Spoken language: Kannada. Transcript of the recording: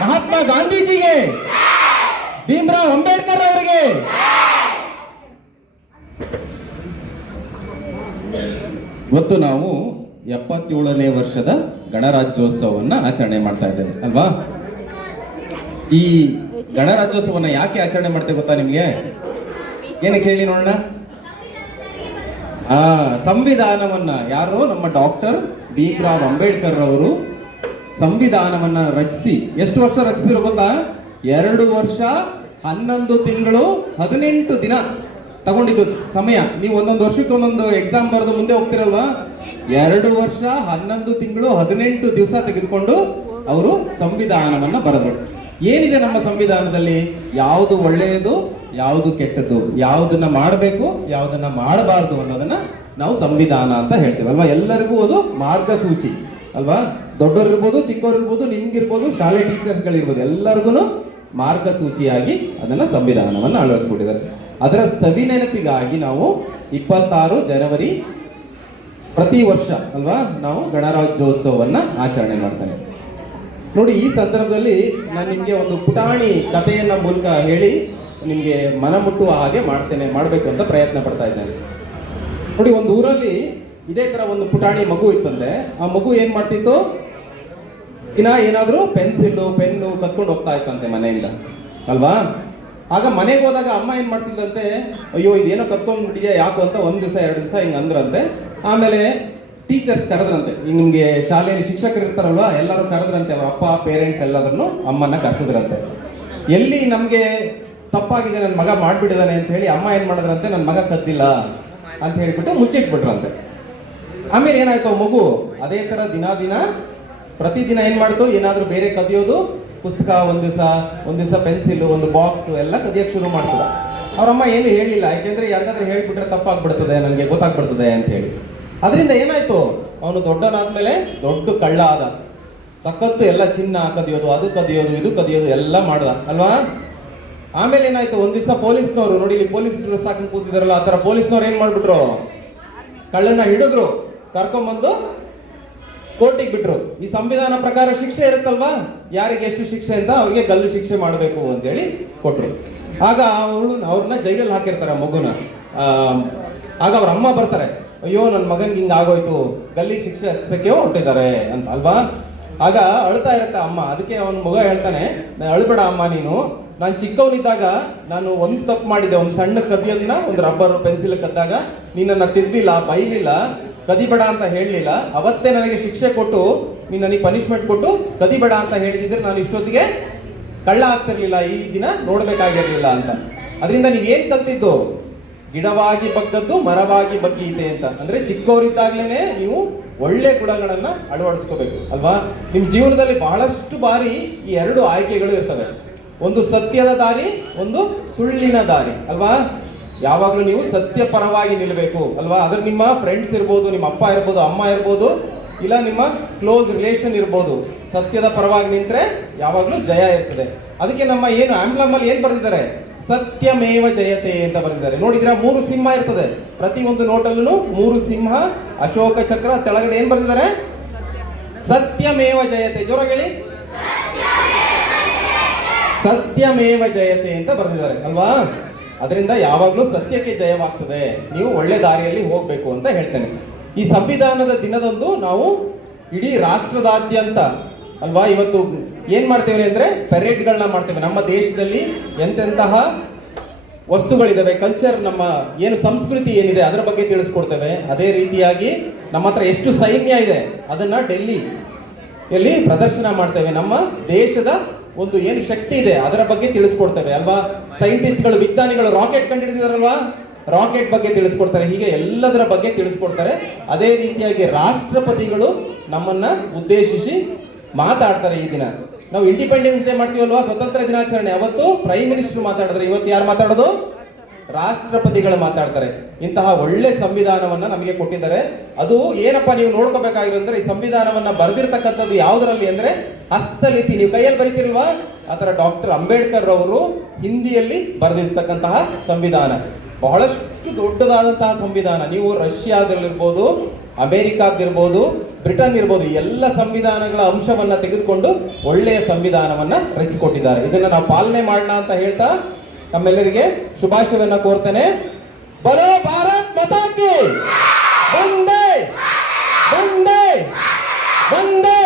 ಮಹಾತ್ಮ ಗಾಂಧೀಜಿಗೆ, ಭೀಮರಾವ್ ಅಂಬೇಡ್ಕರ್ ಅವರಿಗೆ. ಇವತ್ತು ನಾವು 77ನೇ ವರ್ಷದ ಗಣರಾಜ್ಯೋತ್ಸವವನ್ನು ಆಚರಣೆ ಮಾಡ್ತಾ ಇದ್ದೇವೆ ಅಲ್ವಾ. ಈ ಗಣರಾಜ್ಯೋತ್ಸವನ್ನ ಯಾಕೆ ಆಚರಣೆ ಮಾಡ್ತೇವೆ ಗೊತ್ತಾ ನಿಮ್ಗೆ? ಏನಕ್ಕೆ ಹೇಳಿ ನೋಡೋಣ. ಸಂವಿಧಾನವನ್ನ ಯಾರು ನಮ್ಮ ಡಾಕ್ಟರ್ ಭೀಮರಾವ್ ಅಂಬೇಡ್ಕರ್ ಅವರು ಸಂವಿಧಾನವನ್ನ ರಚಿಸಿ ಎಷ್ಟು ವರ್ಷ ರಚಿಸಿದ್ರು ಗೊತ್ತಾ? 2 ವರ್ಷ 11 ತಿಂಗಳು 18 ದಿನ ತಗೊಂಡಿದ್ದು ಸಮಯ. ನೀವು ಒಂದೊಂದು ವರ್ಷಕ್ಕೆ ಒಂದೊಂದು ಎಕ್ಸಾಮ್ ಬರೆದು ಮುಂದೆ ಹೋಗ್ತಿರಲ್ವಾ? 2 ವರ್ಷ 11 ತಿಂಗಳು 18 ದಿವಸ ತೆಗೆದುಕೊಂಡು ಅವರು ಸಂವಿಧಾನವನ್ನ ಬರೆದ್ರು. ಏನಿದೆ ನಮ್ಮ ಸಂವಿಧಾನದಲ್ಲಿ? ಯಾವುದು ಒಳ್ಳೆಯದು, ಯಾವುದು ಕೆಟ್ಟದ್ದು, ಯಾವುದನ್ನ ಮಾಡಬೇಕು, ಯಾವುದನ್ನ ಮಾಡಬಾರದು ಅನ್ನೋದನ್ನ ನಾವು ಸಂವಿಧಾನ ಅಂತ ಹೇಳ್ತೇವೆ ಅಲ್ವಾ. ಎಲ್ಲರಿಗೂ ಅದು ಮಾರ್ಗಸೂಚಿ ಅಲ್ವಾ. ದೊಡ್ಡವರಿರ್ಬೋದು, ಚಿಕ್ಕವರಿರ್ಬೋದು, ನಿಮ್ಗಿರ್ಬೋದು, ಶಾಲೆ ಟೀಚರ್ಸ್ಗಳಿರ್ಬೋದು, ಎಲ್ಲರಿಗೂ ಮಾರ್ಗಸೂಚಿಯಾಗಿ ಅದನ್ನ ಸಂವಿಧಾನವನ್ನು ಅಳವಡಿಸ್ಕೊಟ್ಟಿದ್ದಾರೆ. ಅದರ ಸವಿನೆನಪಿಗಾಗಿ ನಾವು 26 ಜನವರಿ ಪ್ರತಿ ವರ್ಷ ಅಲ್ವಾ ನಾವು ಗಣರಾಜ್ಯೋತ್ಸವವನ್ನ ಆಚರಣೆ ಮಾಡ್ತೇನೆ. ನೋಡಿ, ಈ ಸಂದರ್ಭದಲ್ಲಿ ನಾನು ನಿಮಗೆ ಒಂದು ಪುಟಾಣಿ ಕಥೆಯನ್ನ ಮೂಲಕ ಹೇಳಿ ನಿಮಗೆ ಮನ ಮುಟ್ಟುವ ಹಾಗೆ ಮಾಡಬೇಕು ಅಂತ ಪ್ರಯತ್ನ ಪಡ್ತಾ ಇದ್ದೇನೆ. ನೋಡಿ, ಒಂದು ಊರಲ್ಲಿ ಇದೇ ತರ ಒಂದು ಪುಟಾಣಿ ಮಗು ಇತ್ತಂತೆ. ಆ ಮಗು ಏನ್ ಮಾಡ್ತಿತ್ತು? ದಿನ ಏನಾದ್ರೂ ಪೆನ್ಸಿಲ್ಲು ಪೆನ್ನು ಕತ್ಕೊಂಡು ಹೋಗ್ತಾ ಇತ್ತಂತೆ ಮನೆಯಿಂದ ಅಲ್ವಾ. ಆಗ ಮನೆಗೆ ಹೋದಾಗ ಅಮ್ಮ ಏನ್ ಮಾಡ್ತಿದ್ದಂತೆ, ಅಯ್ಯೋ ಇದೇನೋ ಕತ್ಕೊಂಡ್ಬಿಟ್ಟಿದ್ಯಾ ಯಾಕೋ ಅಂತ 1 ದಿವಸ 2 ದಿವಸ ಹಿಂಗೆ ಅಂದ್ರಂತೆ. ಆಮೇಲೆ ಟೀಚರ್ಸ್ ಕರೆದ್ರಂತೆ. ಈಗ ನಿಮ್ಗೆ ಶಾಲೆಯಲ್ಲಿ ಶಿಕ್ಷಕರು ಇರ್ತಾರಲ್ವಾ, ಎಲ್ಲರೂ ಕರೆದ್ರಂತೆ. ಅವ್ರ ಅಪ್ಪ ಪೇರೆಂಟ್ಸ್ ಎಲ್ಲಾದ್ರೂ ಅಮ್ಮನ್ನ ಕರೆಸಿದ್ರಂತೆ. ಎಲ್ಲಿ ನಮ್ಗೆ ತಪ್ಪಾಗಿದೆ, ನನ್ನ ಮಗ ಮಾಡ್ಬಿಟ್ಟಿದ್ದಾನೆ ಅಂತ ಹೇಳಿ ಅಮ್ಮ ಏನ್ ಮಾಡಿದ್ರಂತೆ, ನನ್ನ ಮಗ ಕದ್ದಿಲ್ಲ ಅಂತ ಹೇಳ್ಬಿಟ್ಟು ಮುಚ್ಚಿಟ್ಬಿಟ್ರಂತೆ. ಆಮೇಲೆ ಏನಾಯ್ತು, ಮಗು ಅದೇ ತರ ದಿನ ಪ್ರತಿದಿನ ಏನ್ ಮಾಡ್ತು, ಏನಾದ್ರೂ ಬೇರೆ ಕದಿಯೋದು, ಪುಸ್ತಕ ಒಂದ್ ದಿವಸ ಪೆನ್ಸಿಲ್, ಒಂದು ಬಾಕ್ಸ್ ಎಲ್ಲ ಕದಿಯಕ್ಕೆ ಶುರು ಮಾಡ್ತದ. ಅವ್ರಮ್ಮ ಏನು ಹೇಳಿಲ್ಲ, ಯಾಕೆಂದ್ರೆ ಯಾರಿಗಾದ್ರೂ ಹೇಳ್ಬಿಟ್ರೆ ತಪ್ಪಾಗ್ಬಿಡ್ತದೆ, ನನಗೆ ಗೊತ್ತಾಗ್ಬಿಡ್ತದೆ ಅಂತ ಹೇಳಿ. ಅದರಿಂದ ಏನಾಯ್ತು, ಅವನು ದೊಡ್ಡನಾದ್ಮೇಲೆ ದೊಡ್ಡ ಕಳ್ಳ ಆದ. ಸಖತ್ತು ಎಲ್ಲ ಚಿನ್ನ ಕದಿಯೋದು, ಅದು ಕದಿಯೋದು, ಇದು ಕದಿಯೋದು ಎಲ್ಲ ಮಾಡ್ದ ಅಲ್ವಾ. ಆಮೇಲೆ ಏನಾಯ್ತು, ಒಂದ್ ದಿವಸ ಪೊಲೀಸ್ನವರು, ನೋಡಿ ಇಲ್ಲಿ ಪೊಲೀಸ್ ಡ್ರೆಸ್ ಹಾಕೊಂಡು ಕೂತಿದಾರಲ್ಲ, ಆ ತರ ಪೊಲೀಸ್ನವ್ರು ಏನ್ ಮಾಡ್ಬಿಟ್ರು, ಕಳ್ಳನ ಹಿಡಿದ್ರು, ಕರ್ಕೊಂಡ್ಬಂದು ಕೋರ್ಟಿಗೆ ಬಿಟ್ರು. ಈ ಸಂವಿಧಾನ ಪ್ರಕಾರ ಶಿಕ್ಷೆ ಇರುತ್ತಲ್ವಾ, ಯಾರಿಗೆ ಎಷ್ಟು ಶಿಕ್ಷೆ ಅಂತ ಅವ್ರಿಗೆ ಗಲ್ಲು ಶಿಕ್ಷೆ ಮಾಡಬೇಕು ಅಂತೇಳಿ ಕೊಟ್ರು. ಆಗ ಅವ್ರನ್ನ ಜೈಲಲ್ಲಿ ಹಾಕಿರ್ತಾರೆ ಮಗುನ. ಆಗ ಅವ್ರ ಅಮ್ಮ ಬರ್ತಾರೆ, ಅಯ್ಯೋ ನನ್ನ ಮಗನ್ಗೆ ಹಿಂಗ ಆಗೋಯ್ತು, ಗಲ್ಲಿಗೆ ಶಿಕ್ಷೆ ಹಚ್ಚಕ್ಕೆ ಹೊರಟಿದ್ದಾರೆ ಅಂತ ಅಲ್ವಾ. ಆಗ ಅಳ್ತಾ ಇರತ್ತೆ ಅಮ್ಮ. ಅದಕ್ಕೆ ಅವನ ಮಗ ಹೇಳ್ತಾನೆ, ಅಳ್ಬೇಡ ಅಮ್ಮ, ನೀನು ನಾನು ಚಿಕ್ಕವನಿದ್ದಾಗ ನಾನು ಒಂದು ತಪ್ಪು ಮಾಡಿದ್ದೆ, ಒಂದು ಸಣ್ಣ ಕದಿಯೋದನ್ನ ಒಂದು ರಬ್ಬರು ಪೆನ್ಸಿಲ್ ಕದ್ದಾಗ ನೀನನ್ನ ತಿದ್ದಿಲ್ಲ, ಬೈಲಿಲ್ಲ, ಕದಿಬೇಡ ಅಂತ ಹೇಳಲಿಲ್ಲ. ಅವತ್ತೇ ನನಗೆ ಶಿಕ್ಷೆ ಕೊಟ್ಟು ನೀನು ನನಗೆ ಪನಿಷ್ಮೆಂಟ್ ಕೊಟ್ಟು ಕದಿಬೇಡ ಅಂತ ಹೇಳಿದ್ರೆ ನಾನು ಇಷ್ಟೊತ್ತಿಗೆ ಕಳ್ಳ ಆಗ್ತಿರ್ಲಿಲ್ಲ, ಈ ದಿನ ನೋಡ್ಬೇಕಾಗಿರ್ಲಿಲ್ಲ ಅಂತ. ಅದರಿಂದ ನೀವೇನ್ ಕಲ್ತಿದ್ದು, ಗಿಡವಾಗಿ ಬಗ್ಗದ್ದು ಮರವಾಗಿ ಬಗ್ಗೀತೆ ಅಂತ. ಅಂದ್ರೆ ಚಿಕ್ಕವರಿದ್ದಾಗ್ಲೇನೆ ನೀವು ಒಳ್ಳೆ ಗುಣಗಳನ್ನ ಅಳವಡಿಸ್ಕೋಬೇಕು ಅಲ್ವಾ. ನಿಮ್ ಜೀವನದಲ್ಲಿ ಬಹಳಷ್ಟು ಬಾರಿ ಈ 2 ಆಯ್ಕೆಗಳು ಇರ್ತವೆ. ಒಂದು ಸತ್ಯದ ದಾರಿ, ಒಂದು ಸುಳ್ಳಿನ ದಾರಿ ಅಲ್ವಾ. ಯಾವಾಗ್ಲೂ ನೀವು ಸತ್ಯ ಪರವಾಗಿ ನಿಲ್ಬೇಕು ಅಲ್ವಾ. ಅದ್ರ ನಿಮ್ಮ ಫ್ರೆಂಡ್ಸ್ ಇರ್ಬೋದು, ನಿಮ್ಮ ಅಪ್ಪ ಇರ್ಬೋದು, ಅಮ್ಮ ಇರ್ಬೋದು, ಇಲ್ಲ ನಿಮ್ಮ ಕ್ಲೋಸ್ ರಿಲೇಷನ್ ಇರ್ಬೋದು, ಸತ್ಯದ ಪರವಾಗಿ ನಿಂತ್ರೆ ಯಾವಾಗ್ಲೂ ಜಯ ಇರ್ತದೆ. ಅದಕ್ಕೆ ನಮ್ಮ ಏನು ಆಂಬ್ಲಮ್ ಅಲ್ಲಿ ಏನ್ ಬರೆದಿದ್ದಾರೆ, ಸತ್ಯಮೇವ ಜಯತೆ ಅಂತ ಬರೆದಿದ್ದಾರೆ. ನೋಡಿದ್ರೆ 3 ಸಿಂಹ ಇರ್ತದೆ, ಪ್ರತಿ ಒಂದು ನೋಟಲ್ಲೂ 3 ಸಿಂಹ, ಅಶೋಕ ಚಕ್ರ, ತೆಳಗಡೆ ಏನ್ ಬರೆದಿದ್ದಾರೆ, ಸತ್ಯಮೇವ ಜಯತೆ. ಜೋರಾಗಿ ಹೇಳಿ, ಸತ್ಯಮೇವ ಜಯತೆ ಅಂತ ಬರೆದಿದ್ದಾರೆ ಅಲ್ವಾ. ಅದರಿಂದ ಯಾವಾಗ್ಲೂ ಸತ್ಯಕ್ಕೆ ಜಯವಾಗ್ತದೆ, ನೀವು ಒಳ್ಳೆ ದಾರಿಯಲ್ಲಿ ಹೋಗ್ಬೇಕು ಅಂತ ಹೇಳ್ತೇನೆ. ಈ ಸಂವಿಧಾನದ ದಿನದಂದು ನಾವು ಇಡೀ ರಾಷ್ಟ್ರದಾದ್ಯಂತ ಅಲ್ವಾ ಇವತ್ತು ಏನ್ ಮಾಡ್ತೇವೆ ಅಂದ್ರೆ ಪೆರೇಡ್ಗಳನ್ನ ಮಾಡ್ತೇವೆ. ನಮ್ಮ ದೇಶದಲ್ಲಿ ಎಂತೆಂತಹ ವಸ್ತುಗಳಿದಾವೆ, ಕಲ್ಚರ್, ನಮ್ಮ ಏನು ಸಂಸ್ಕೃತಿ ಏನಿದೆ ಅದರ ಬಗ್ಗೆ ತಿಳಿಸ್ಕೊಡ್ತೇವೆ. ಅದೇ ರೀತಿಯಾಗಿ ನಮ್ಮ ಹತ್ರ ಎಷ್ಟು ಸೈನ್ಯ ಇದೆ ಅದನ್ನ ಡೆಲ್ಲಿಯಲ್ಲಿ ಪ್ರದರ್ಶನ ಮಾಡ್ತೇವೆ. ನಮ್ಮ ದೇಶದ ಒಂದು ಏನು ಶಕ್ತಿ ಇದೆ ಅದರ ಬಗ್ಗೆ ತಿಳಿಸ್ಕೊಡ್ತೇವೆ ಅಲ್ವಾ. ಸೈಂಟಿಸ್ಟ್ಗಳು, ವಿಜ್ಞಾನಿಗಳು ರಾಕೆಟ್ ಕಂಡುಹಿಡಿದಿದಾರಲ್ವಾ, ರಾಕೆಟ್ ಬಗ್ಗೆ ತಿಳಿಸ್ಕೊಡ್ತಾರೆ. ಹೀಗೆ ಎಲ್ಲದರ ಬಗ್ಗೆ ತಿಳಿಸ್ಕೊಡ್ತಾರೆ. ಅದೇ ರೀತಿಯಾಗಿ ರಾಷ್ಟ್ರಪತಿಗಳು ನಮ್ಮನ್ನ ಉದ್ದೇಶಿಸಿ ಮಾತಾಡ್ತಾರೆ. ಈ ದಿನ ನಾವು ಇಂಡಿಪೆಂಡೆನ್ಸ್ ಡೇ ಮಾಡ್ತೀವಲ್ವಾ, ಸ್ವತಂತ್ರ ದಿನಾಚರಣೆ, ಅವತ್ತು ಪ್ರೈಮ್ ಮಿನಿಸ್ಟರ್ ಮಾತಾಡಿದ್ರೆ, ಇವತ್ತು ಯಾರು ಮಾತಾಡೋದು, ರಾಷ್ಟ್ರಪತಿಗಳು ಮಾತಾಡ್ತಾರೆ. ಇಂತಹ ಒಳ್ಳೆ ಸಂವಿಧಾನವನ್ನ ನಮಗೆ ಕೊಟ್ಟಿದ್ದಾರೆ. ಅದು ಏನಪ್ಪಾ ನೀವು ನೋಡ್ಕೋಬೇಕಾಗಿರೋದ್ರೆ, ಈ ಸಂವಿಧಾನವನ್ನ ಬರೆದಿರ್ತಕ್ಕಂಥದ್ದು ಯಾವುದರಲ್ಲಿ ಅಂದ್ರೆ ಹಸ್ತಲಿಪಿ. ನೀವು ಕೈಯಲ್ಲಿ ಬರೀತಿಲ್ವಾ, ಆತರ ಡಾಕ್ಟರ್ ಅಂಬೇಡ್ಕರ್ ಅವರು ಹಿಂದಿಯಲ್ಲಿ ಬರೆದಿರ್ತಕ್ಕಂತಹ ಸಂವಿಧಾನ. ಬಹಳಷ್ಟು ದೊಡ್ಡದಾದಂತಹ ಸಂವಿಧಾನ. ನೀವು ರಷ್ಯಾದಲ್ಲಿರ್ಬೋದು, ಅಮೆರಿಕಾದಿರ್ಬೋದು, ಬ್ರಿಟನ್ ಇರ್ಬೋದು, ಎಲ್ಲ ಸಂವಿಧಾನಗಳ ಅಂಶವನ್ನ ತೆಗೆದುಕೊಂಡು ಒಳ್ಳೆಯ ಸಂವಿಧಾನವನ್ನ ರಚಿಸಿಕೊಟ್ಟಿದ್ದಾರೆ. ಇದನ್ನ ನಾವು ಪಾಲನೆ ಮಾಡೋಣ ಅಂತ ಹೇಳ್ತಾ ತಮ್ಮೆಲ್ಲರಿಗೆ ಶುಭಾಶಯವನ್ನ ಕೋರ್ತೇನೆ. ಬಲೋ ಭಾರತ್ ಮಾತಾ ಕಿ ವಂದೇ ವಂದೇ ವಂದೇ